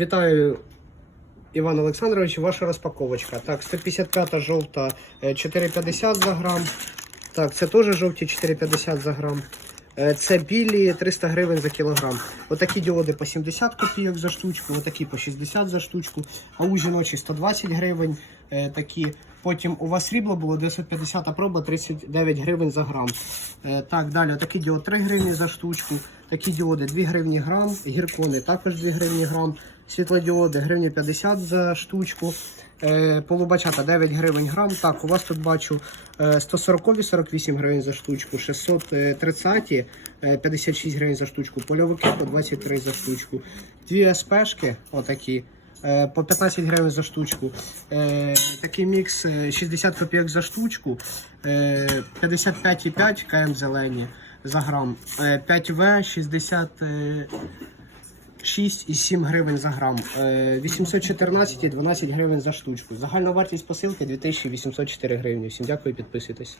Вітаю, Іван Олександрович, ваша розпаковочка. Так, 155 жовта е, 4,50 за грам. Так, це теж жовті 4,50 за грам. Е, Це білі 300 гривень за кілограм. Отакі діоди по 70 копійок за штучку, отакі по 60 за штучку, а у жіночі 120 гривень. е, Такі. Потім у вас срібло було 950 а проба 39 гривень за грам. Е, Так, далі такі діод 3 гривні за штучку. Такі діоди 2 гривні грам, гіркони також 2 гривні грам, світлодіоди гривні 50 за штучку. Е, полубачата 9 гривень грам. Так, у вас тут бачу е, 140 48 гривень за штучку, 630 е, 56 гривень за штучку, польовики по 23 за штучку. Дві СПшки, отакі. Е, По 15 гривень за штучку. Е, такий мікс е, 60 копійок за штучку, е, 55,5 КМ зелені за грам, е, 5В 60. е, 6,7 гривень за грам, Е, 814 і 12 гривень за штучку. Загальна вартість посилки 2804 гривні. Всім дякую, підписуйтесь.